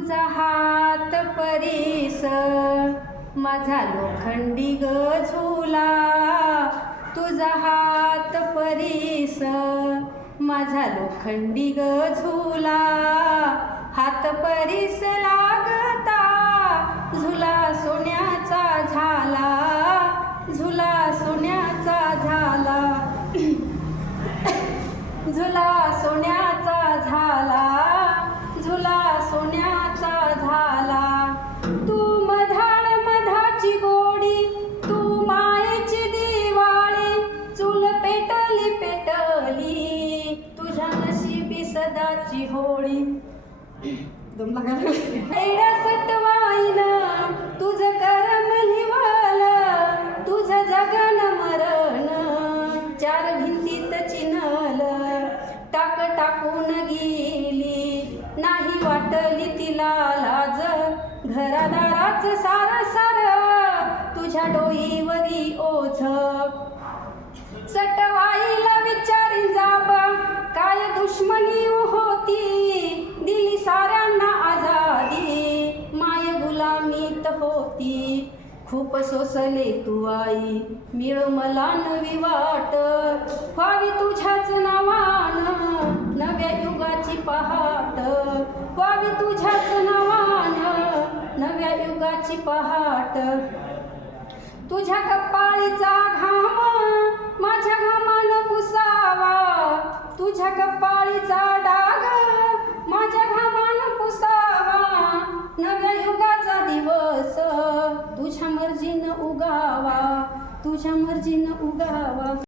तुझा हात परीस माझा लोखंडी ग झुला, तुझा हात परीस माझा लोखंडी ग झुला, हात परीस लागता झुला सोन्याचा झाला, झुला सोन्याचा झाला, झुला सोन्याचा झाला, झुला सोन्याचा झाला. तू मधाळ मधाची गोडी, तू मायेची दिवाळी, चूल पेटली पेटली तुझ्या नशिबी सदाची होळी. एडा सटवाईन तुझं करम लिवाल, तुझं जगन मरण चार भिंतीत चिन्हल, टाक टाकून गेली नाही वाटली तिला लाज, घरादाराच सार सार तुझ्या डोईवरी ओझ. सटवाईला विचारी जाब काय दुश्मनी होती, दिली साऱ्यांना आजादी माय गुलामीत होती. खूप सोसले तू आई मिळ मला नवी वाट, व्हावी तुझ्याच नावान नव्या युगाची पहाट, व्हावी तुझ्याच नावान नव्या युगाची पहाट. तुझ्या कपाळीचा घाम माझ्या घामान पुसावा, तुझ्या कपाळीचा डाग माझ्या घामान पुसावा, नव्या युगाचा दिवस तुझ्या मर्जीनं उगावा, तुझ्या मर्जीनं उगावा.